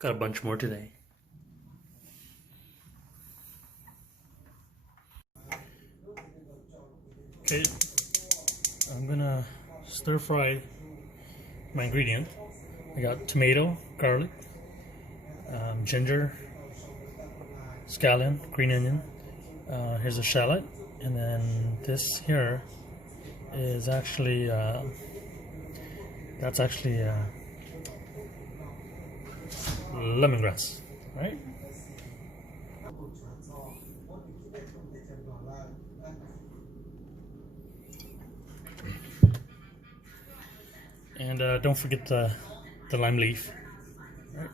Got a bunch more today. Okay, I'm gonna stir fry my ingredient. I got tomato, garlic, ginger, scallion, green onion. Here's a shallot, and then this here is actually that's actually lemongrass, right? And don't forget the lime leaf. Right.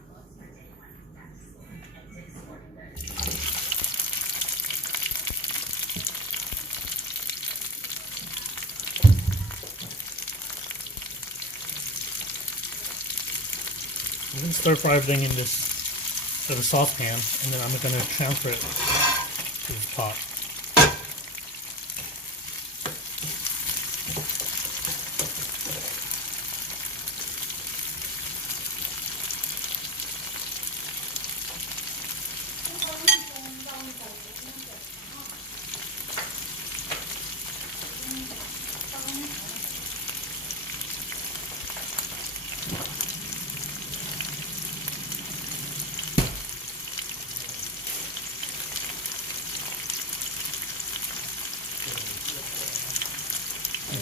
I'm going to stir fry everything in this saucepan, and then I'm going to transfer it to this pot.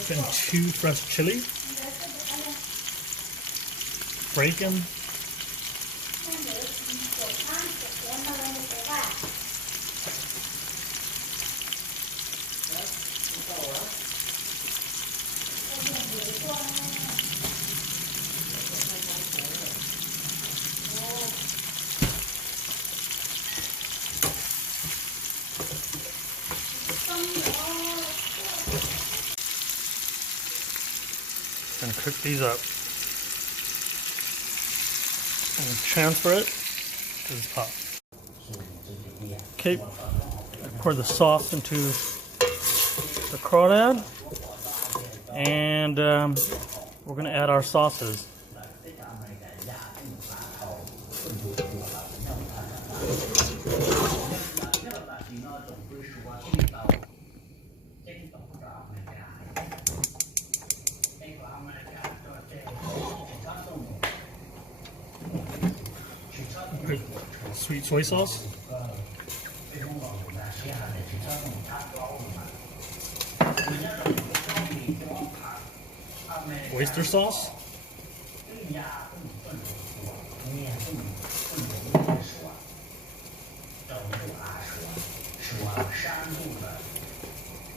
And 2 fresh chili, break them, and cook these up, and transfer it to this pot. Okay, pour the sauce into the crawdad, and we're going to add our sauces. Sweet soy sauce, oyster sauce,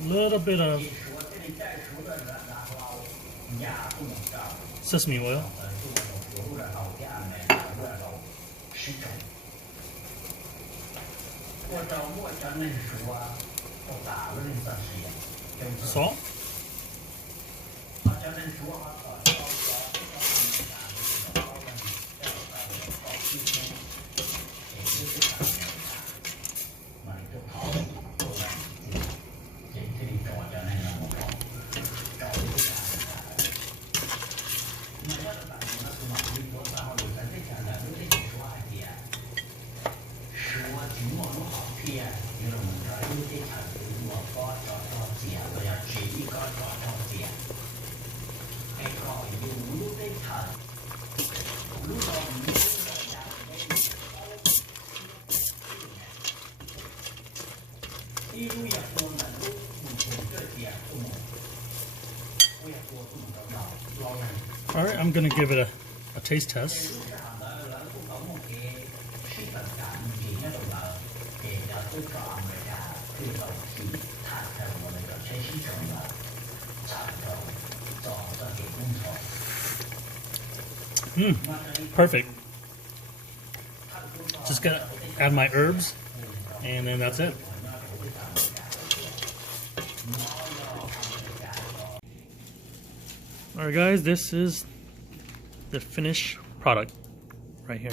little bit of sesame oil, salt, All right, I'm going to give it a taste test. Perfect. Just going to add my herbs, and then that's it. Alright guys, this is the finished product right here.